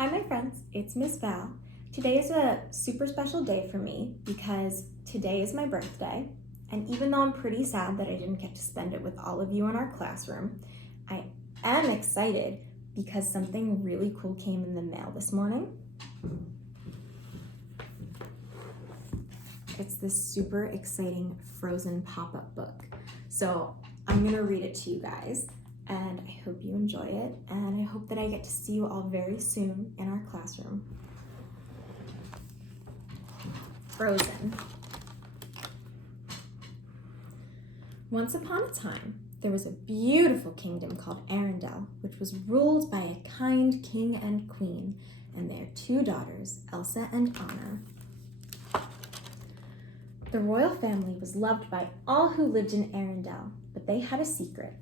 Hi my friends, it's Miss Val. Today is a super special day for me because today is my birthday, and even though I'm pretty sad that I didn't get to spend it with all of you in our classroom, I am excited because something really cool came in the mail this morning. It's this super exciting Frozen pop-up book. So I'm gonna read it to you guys, and I hope you enjoy it, and I hope that I get to see you all very soon in our classroom. Frozen. Once upon a time, there was a beautiful kingdom called Arendelle, which was ruled by a kind king and queen, and their two daughters, Elsa and Anna. The royal family was loved by all who lived in Arendelle, but they had a secret.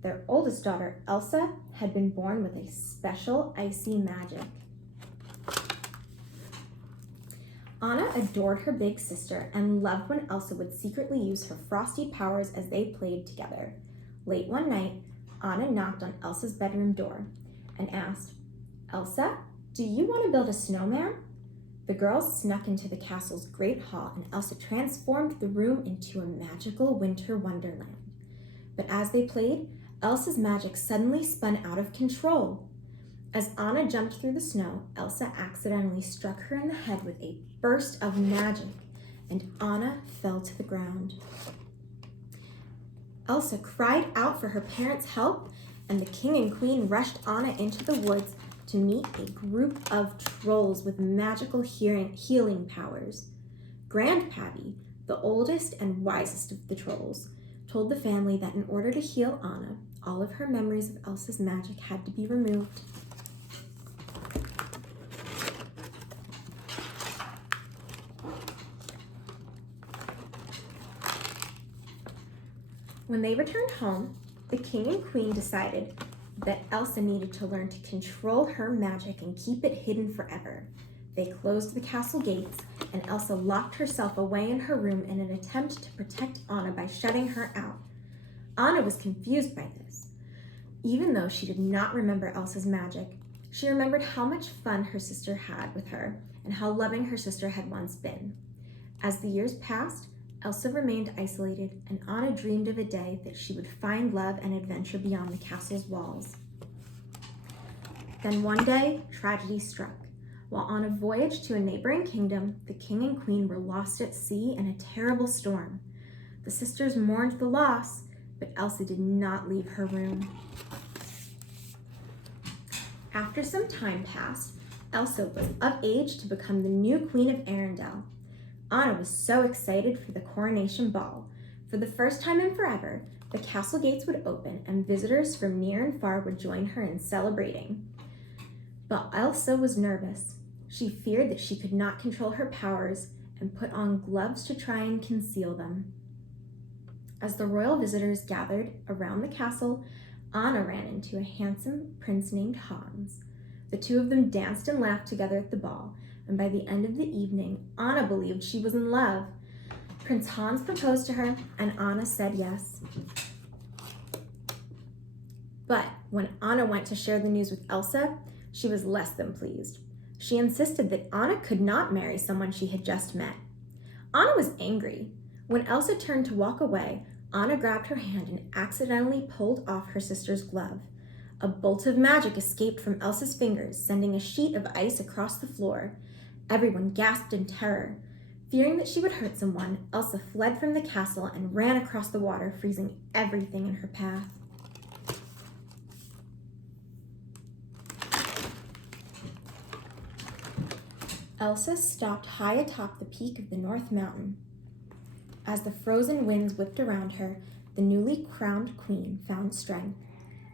Their oldest daughter, Elsa, had been born with a special icy magic. Anna adored her big sister and loved when Elsa would secretly use her frosty powers as they played together. Late one night, Anna knocked on Elsa's bedroom door and asked, "Elsa, do you want to build a snowman?" The girls snuck into the castle's great hall, and Elsa transformed the room into a magical winter wonderland. But as they played, Elsa's magic suddenly spun out of control. As Anna jumped through the snow, Elsa accidentally struck her in the head with a burst of magic, and Anna fell to the ground. Elsa cried out for her parents' help, and the king and queen rushed Anna into the woods to meet a group of trolls with magical healing powers. Grandpappy, the oldest and wisest of the trolls, told the family that in order to heal Anna, all of her memories of Elsa's magic had to be removed. When they returned home, the king and queen decided that Elsa needed to learn to control her magic and keep it hidden forever. They closed the castle gates, and Elsa locked herself away in her room in an attempt to protect Anna by shutting her out. Anna was confused by this. Even though she did not remember Elsa's magic, she remembered how much fun her sister had with her and how loving her sister had once been. As the years passed, Elsa remained isolated, and Anna dreamed of a day that she would find love and adventure beyond the castle's walls. Then one day, tragedy struck. While on a voyage to a neighboring kingdom, the king and queen were lost at sea in a terrible storm. The sisters mourned the loss, but Elsa did not leave her room. After some time passed, Elsa was of age to become the new queen of Arendelle. Anna was so excited for the coronation ball. For the first time in forever, the castle gates would open and visitors from near and far would join her in celebrating. But Elsa was nervous. She feared that she could not control her powers and put on gloves to try and conceal them. As the royal visitors gathered around the castle, Anna ran into a handsome prince named Hans. The two of them danced and laughed together at the ball, and by the end of the evening, Anna believed she was in love. Prince Hans proposed to her, and Anna said yes. But when Anna went to share the news with Elsa, she was less than pleased. She insisted that Anna could not marry someone she had just met. Anna was angry. When Elsa turned to walk away, Anna grabbed her hand and accidentally pulled off her sister's glove. A bolt of magic escaped from Elsa's fingers, sending a sheet of ice across the floor. Everyone gasped in terror. Fearing that she would hurt someone, Elsa fled from the castle and ran across the water, freezing everything in her path. Elsa stopped high atop the peak of the North Mountain. As the frozen winds whipped around her, the newly crowned queen found strength.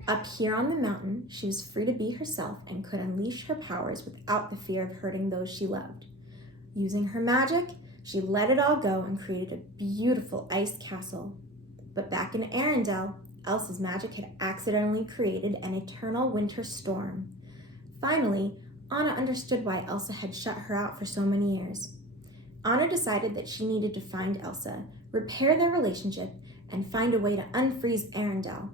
Up here on the mountain, she was free to be herself and could unleash her powers without the fear of hurting those she loved. Using her magic, she let it all go and created a beautiful ice castle. But back in Arendelle, Elsa's magic had accidentally created an eternal winter storm. Finally, Anna understood why Elsa had shut her out for so many years. Anna decided that she needed to find Elsa, repair their relationship, and find a way to unfreeze Arendelle.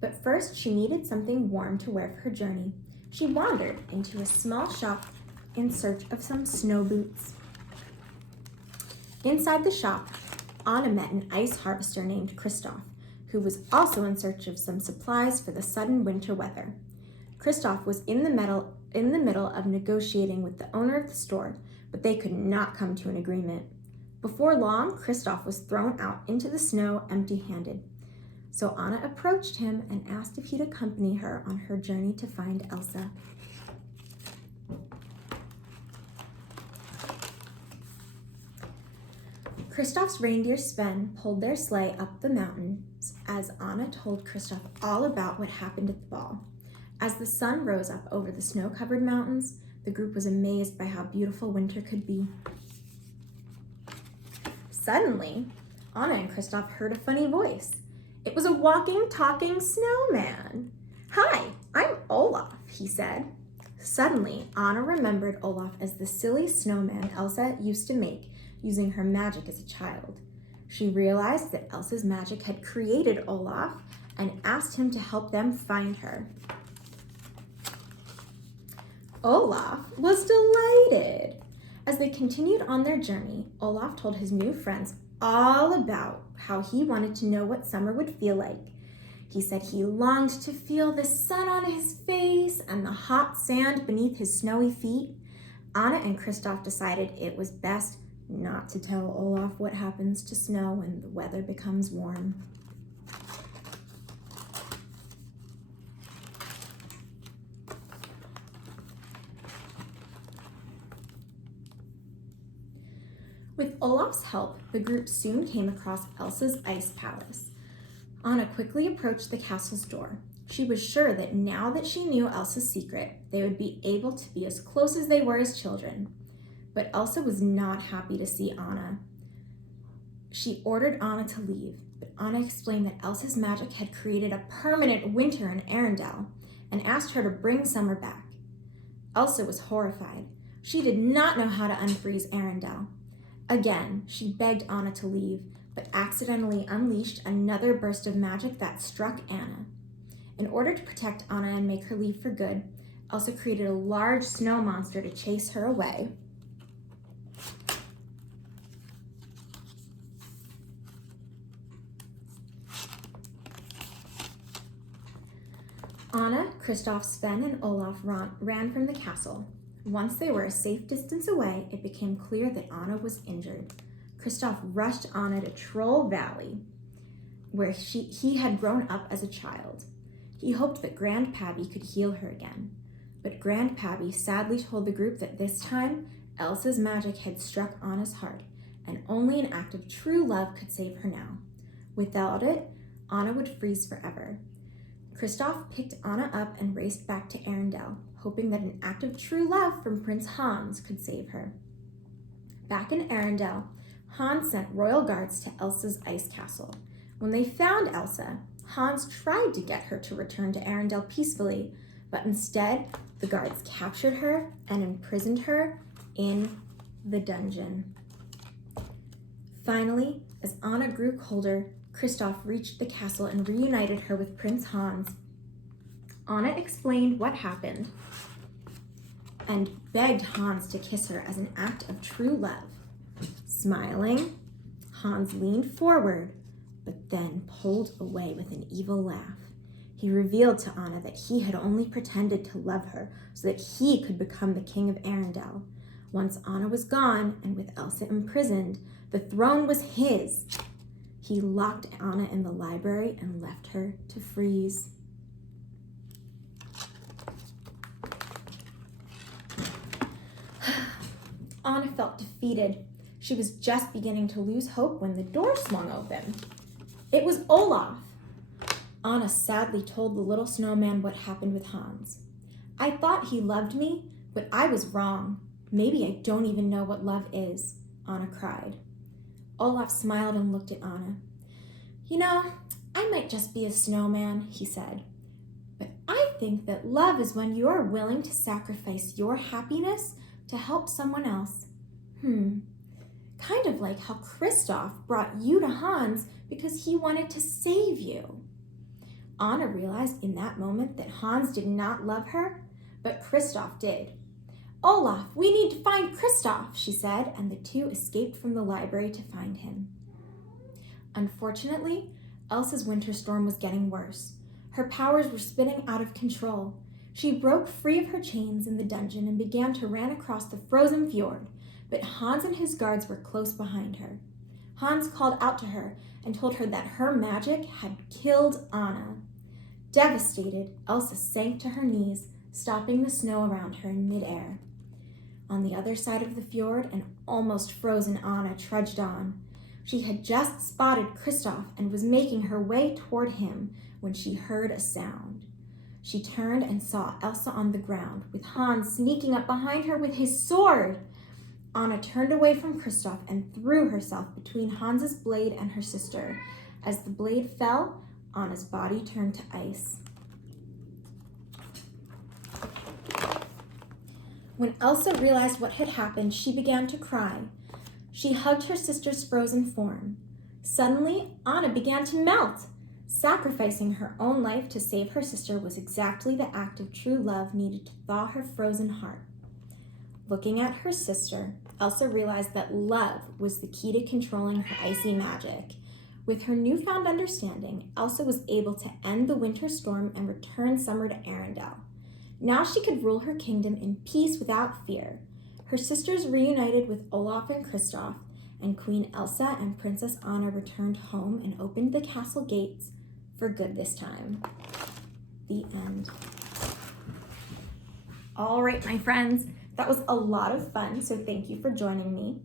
But first, she needed something warm to wear for her journey. she wandered into a small shop in search of some snow boots. Inside the shop, Anna met an ice harvester named Kristoff, who was also in search of some supplies for the sudden winter weather. Kristoff was in the middle of negotiating with the owner of the store, but they could not come to an agreement. Before long, Kristoff was thrown out into the snow empty-handed. So Anna approached him and asked if he'd accompany her on her journey to find Elsa. Kristoff's reindeer Sven pulled their sleigh up the mountains as Anna told Kristoff all about what happened at the ball. As the sun rose up over the snow-covered mountains, the group was amazed by how beautiful winter could be. Suddenly, Anna and Kristoff heard a funny voice. It was a walking, talking snowman. "Hi, I'm Olaf," he said. Suddenly, Anna remembered Olaf as the silly snowman Elsa used to make using her magic as a child. She realized that Elsa's magic had created Olaf and asked him to help them find her. Olaf was delighted. As they continued on their journey, Olaf told his new friends all about how he wanted to know what summer would feel like. He said he longed to feel the sun on his face and the hot sand beneath his snowy feet. Anna and Kristoff decided it was best not to tell Olaf what happens to snow when the weather becomes warm. With Olaf's help, the group soon came across Elsa's ice palace. Anna quickly approached the castle's door. She was sure that now that she knew Elsa's secret, they would be able to be as close as they were as children. But Elsa was not happy to see Anna. She ordered Anna to leave, but Anna explained that Elsa's magic had created a permanent winter in Arendelle and asked her to bring summer back. Elsa was horrified. She did not know how to unfreeze Arendelle. Again, she begged Anna to leave, but accidentally unleashed another burst of magic that struck Anna. In order to protect Anna and make her leave for good, Elsa created a large snow monster to chase her away. Anna, Kristoff, Sven, and Olaf ran from the castle. Once they were a safe distance away, it became clear that Anna was injured. Kristoff rushed Anna to Troll Valley, where he had grown up as a child. He hoped that Grandpappy could heal her again. But Grandpappy sadly told the group that this time, Elsa's magic had struck Anna's heart, and only an act of true love could save her now. Without it, Anna would freeze forever. Kristoff picked Anna up and raced back to Arendelle, hoping that an act of true love from Prince Hans could save her. Back in Arendelle, Hans sent royal guards to Elsa's ice castle. When they found Elsa, Hans tried to get her to return to Arendelle peacefully, but instead, the guards captured her and imprisoned her in the dungeon. Finally, as Anna grew colder, Kristoff reached the castle and reunited her with Prince Hans. Anna explained what happened and begged Hans to kiss her as an act of true love. Smiling, Hans leaned forward, but then pulled away with an evil laugh. He revealed to Anna that he had only pretended to love her so that he could become the king of Arendelle. Once Anna was gone, and with Elsa imprisoned, the throne was his. He locked Anna in the library and left her to freeze. Anna felt defeated. She was just beginning to lose hope when the door swung open. It was Olaf. Anna sadly told the little snowman what happened with Hans. "I thought he loved me, but I was wrong. Maybe I don't even know what love is," Anna cried. Olaf smiled and looked at Anna. "You know, I might just be a snowman," he said. "But I think that love is when you are willing to sacrifice your happiness to help someone else. Kind of like how Kristoff brought you to Hans because he wanted to save you." Anna realized in that moment that Hans did not love her, but Kristoff did. "Olaf, we need to find Kristoff," she said, and the two escaped from the library to find him. Unfortunately, Elsa's winter storm was getting worse. Her powers were spinning out of control. She broke free of her chains in the dungeon and began to run across the frozen fjord, but Hans and his guards were close behind her. Hans called out to her and told her that her magic had killed Anna. Devastated, Elsa sank to her knees, stopping the snow around her in midair. On the other side of the fjord, an almost frozen Anna trudged on. She had just spotted Kristoff and was making her way toward him when she heard a sound. She turned and saw Elsa on the ground, with Hans sneaking up behind her with his sword. Anna turned away from Kristoff and threw herself between Hans's blade and her sister. As the blade fell, Anna's body turned to ice. When Elsa realized what had happened, she began to cry. She hugged her sister's frozen form. Suddenly, Anna began to melt. Sacrificing her own life to save her sister was exactly the act of true love needed to thaw her frozen heart. Looking at her sister, Elsa realized that love was the key to controlling her icy magic. With her newfound understanding, Elsa was able to end the winter storm and return summer to Arendelle. Now she could rule her kingdom in peace without fear. Her sisters reunited with Olaf and Kristoff, and Queen Elsa and Princess Anna returned home and opened the castle gates for good this time. The end. All right, my friends, that was a lot of fun, so thank you for joining me.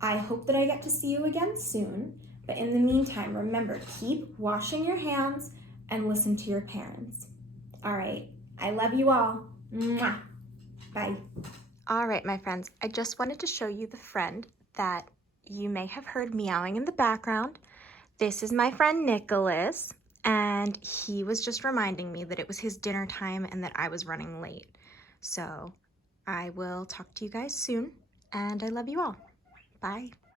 I hope that I get to see you again soon, but in the meantime, remember, keep washing your hands and listen to your parents. All right, I love you all. Mwah. Bye. All right, my friends, I just wanted to show you the friend that you may have heard meowing in the background. This is my friend Nicholas, and he was just reminding me that it was his dinner time and that I was running late. So I will talk to you guys soon, and I love you all. Bye.